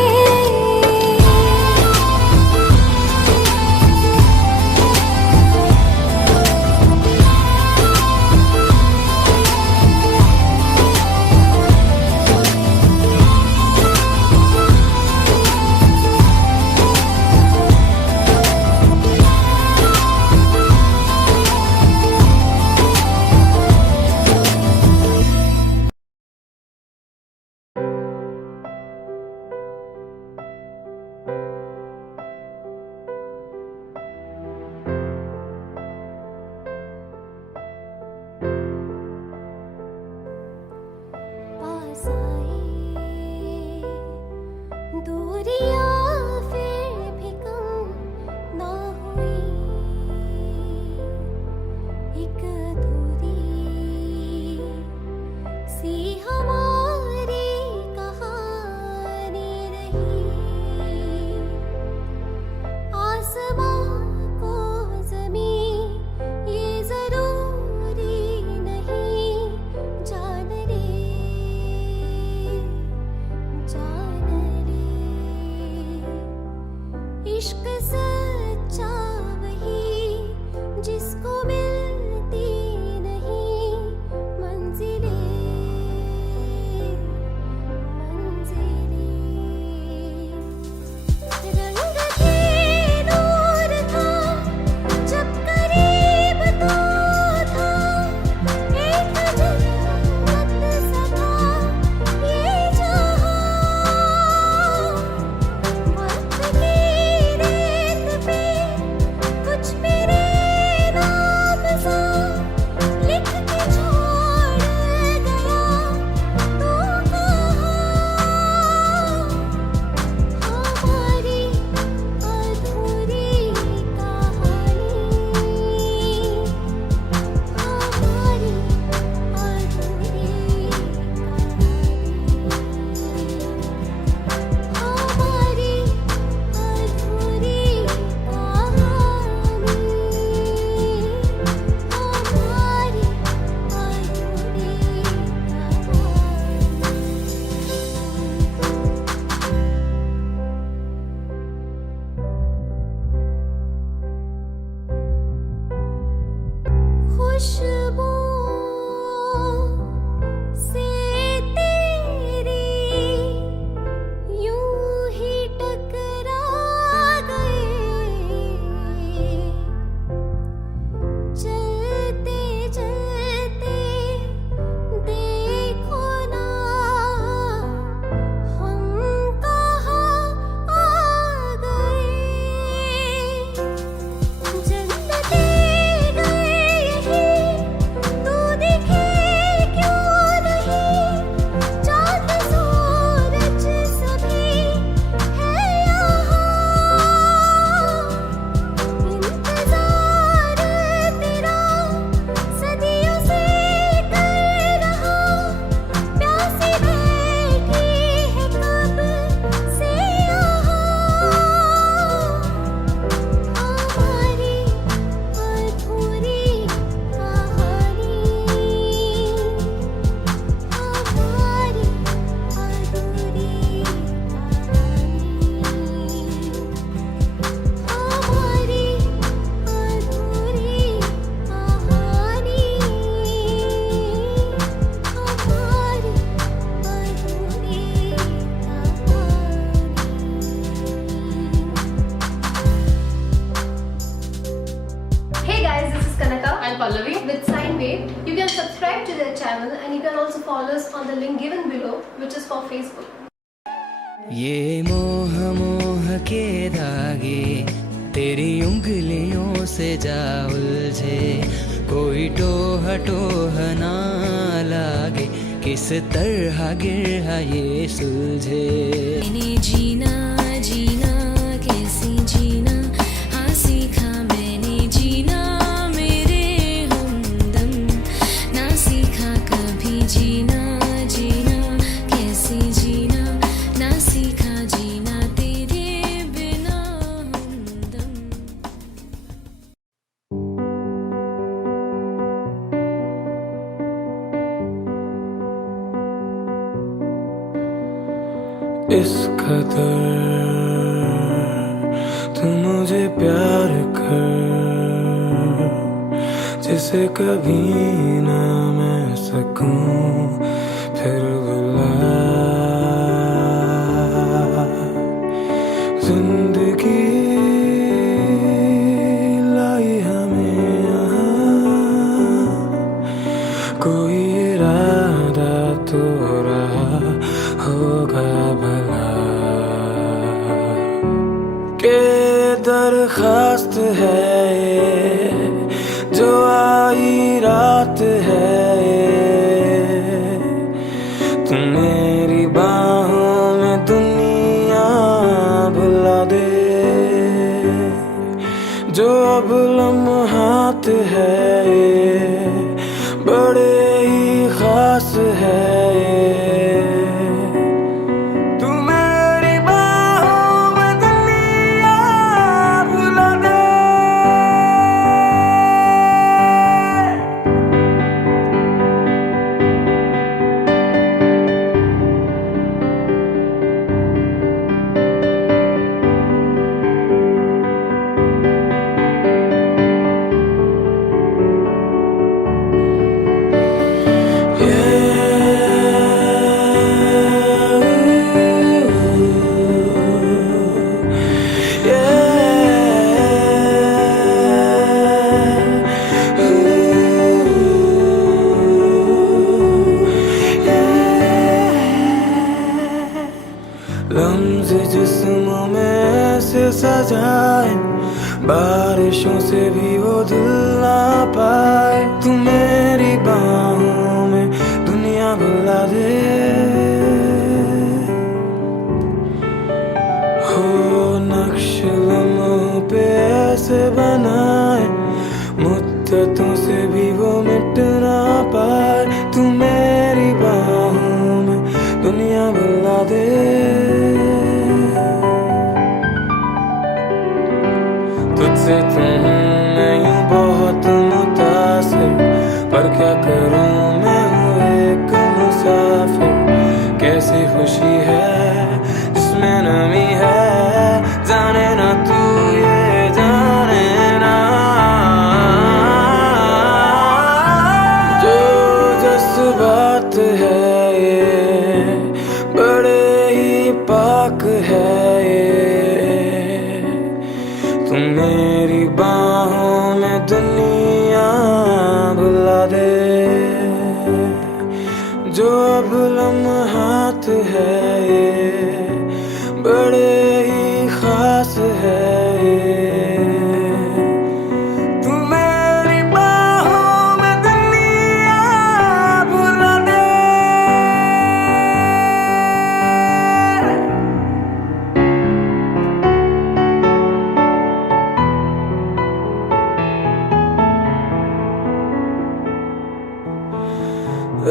खुशबू से तेरी यूं ही टकरा गए, चलते चलते देखो ना हम कहाँ आ गए। जन्नते गए यहीं, तू दिखे क्यों नहीं, चाँद सूरज सभी है यहाँ। इंतजार तेरा सदियों से कर रहा, प्यासी बैठी है कब से यहाँ। हमारी अधूरी कहानी, हमारी अधूरी कहानी, Hey guys, this is Kanaka and Pallavi with Sine Wave. You can subscribe to their channel and you can also follow us on the link given below, which is for Facebook. ये मोह मोह के धागे तेरी उंगलियों से जा उलझे, कोई टोह टोह ना लागे, किस तरह गिर ये सुलझे। मैंने जीना जीना कैसे जीना, हाँ सीखा मैंने जीना मेरे हमदम, ना सीखा कभी जीना जीना कैसे जीना, ना सीखा जीना तेरे बिना हमदम। इस कदर तू मुझे प्यार कर, जिसे कभी ना मैं सकूं फिर बुला। जिंदगी लाई हमें यहाँ, कोई इरादा तो रहा होगा भला, के दरखास्त है ये जो आई रात है ये, तू मेरी बाहों में दुनिया भुला दे, जो अब लम्हात है ये बड़े ही खास है ये। तू मेरी बाहों में दुनिया भुला दे। लम्ज़ जिस्मों में ऐसे सजाए, बारिशों से भी वो दिल ना पाए, तू मेरी बाहों में दुनिया भुला दे। हो नक्श लम्हों पे ऐसे बनाए, मुद्दतों से भी वो मिट ना पाए, तू मेरी बाहों में दुनिया भुला दे। तुझसे तुम मैं यूं बहुत मुतासिर, पर क्या करूं मैं हूँ एक मुसाफिर। कैसी खुशी है जिसमें नमी है, जाने ना तू ये जाने ना।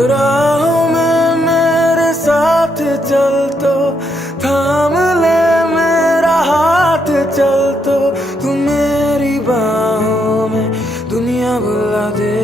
राहों में मेरे साथ चल तो थाम ले मेरा हाथ चल तो तू मेरी बाहों में दुनिया बुला दे।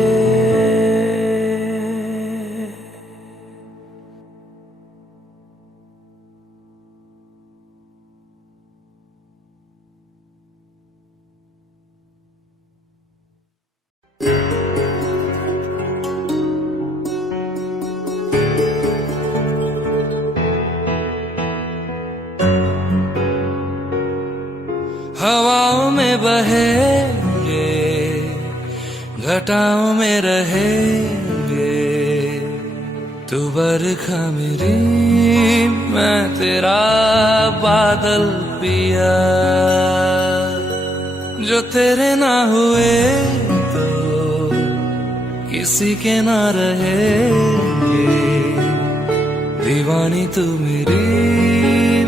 हवाओं में बहेंगे, घटाओं में रहेंगे, तू बरखा मेरी मैं तेरा बादल पिया। जो तेरे ना हुए तो किसी के ना रहेंगे, दीवानी तू मेरी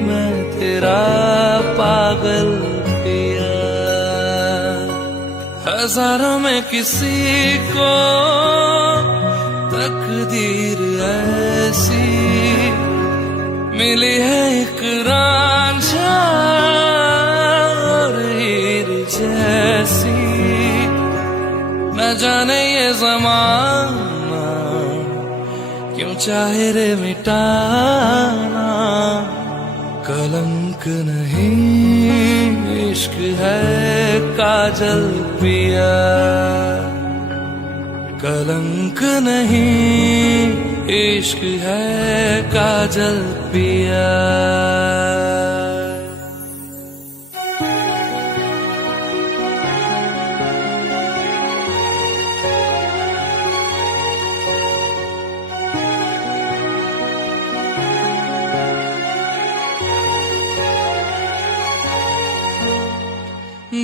मैं तेरा पागल पिया। हजारों में किसी को तकदीर ऐसी मिली है, एक रांझा और हीर जैसी। न जाने ये ज़माना क्यों चाहे रे मिटाना, कलंक नहीं इश्क है काजल पिया। कलंक नहीं इश्क है काजल पिया।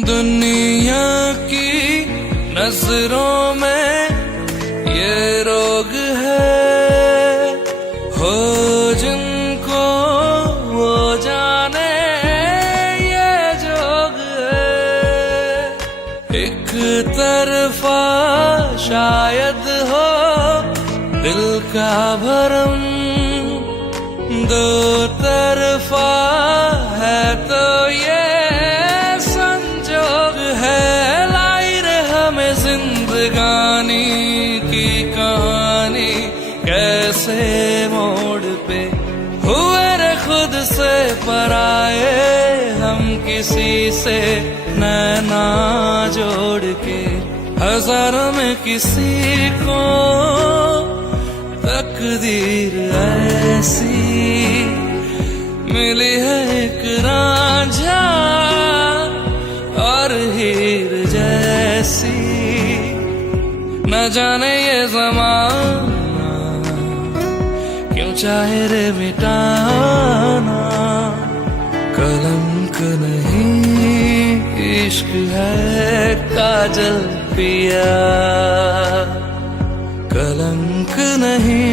दुनिया की नजरों में ये रोग है, हो जिनको वो जाने ये जोग है। एक तरफा शायद हो दिल का भरम, दो तरफा है तो ये जिंदगानी की कहानी। कैसे मोड़ पे हुए रे खुद से पराए, हम किसी से नैना जोड़ के। हजारों में किसी को तकदीर ऐसी मिली है, एक रांझा और हीर जैसी। न जाने ये ज़माना क्यों चाहे रे मिटाना, कलंक नहीं इश्क है काजल पिया। कलंक नहीं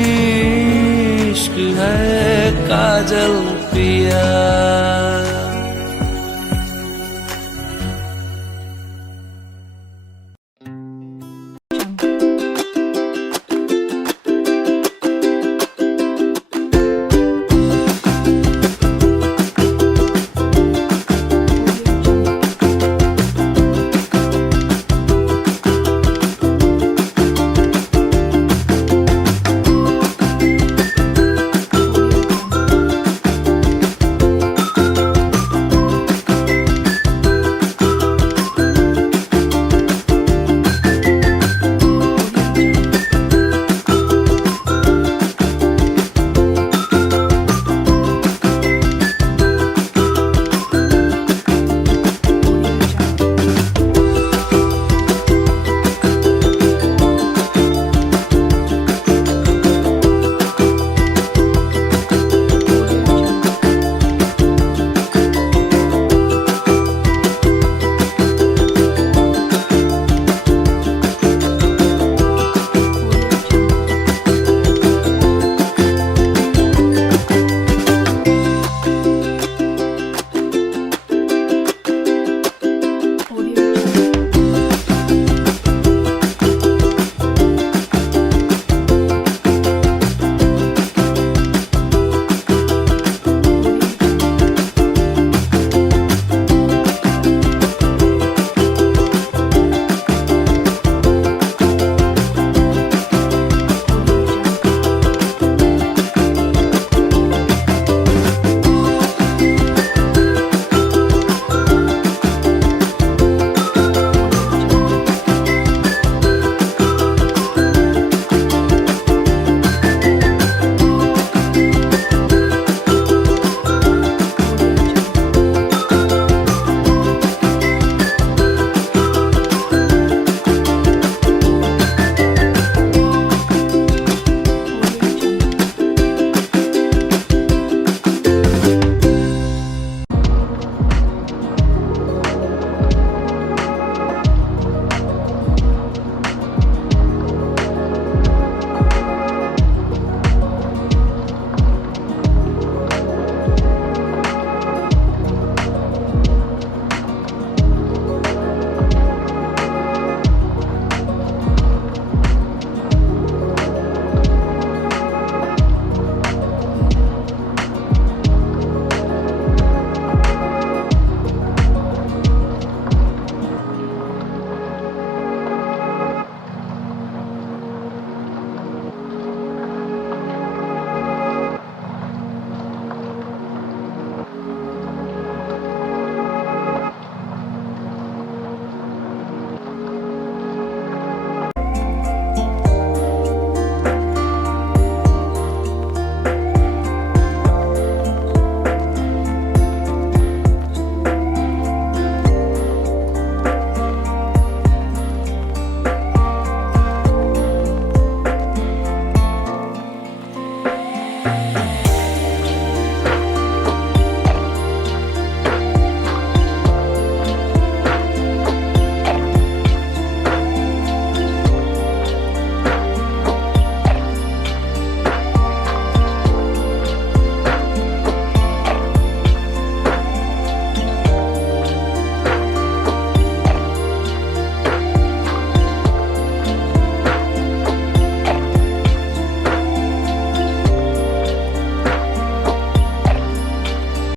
इश्क है काजल पिया।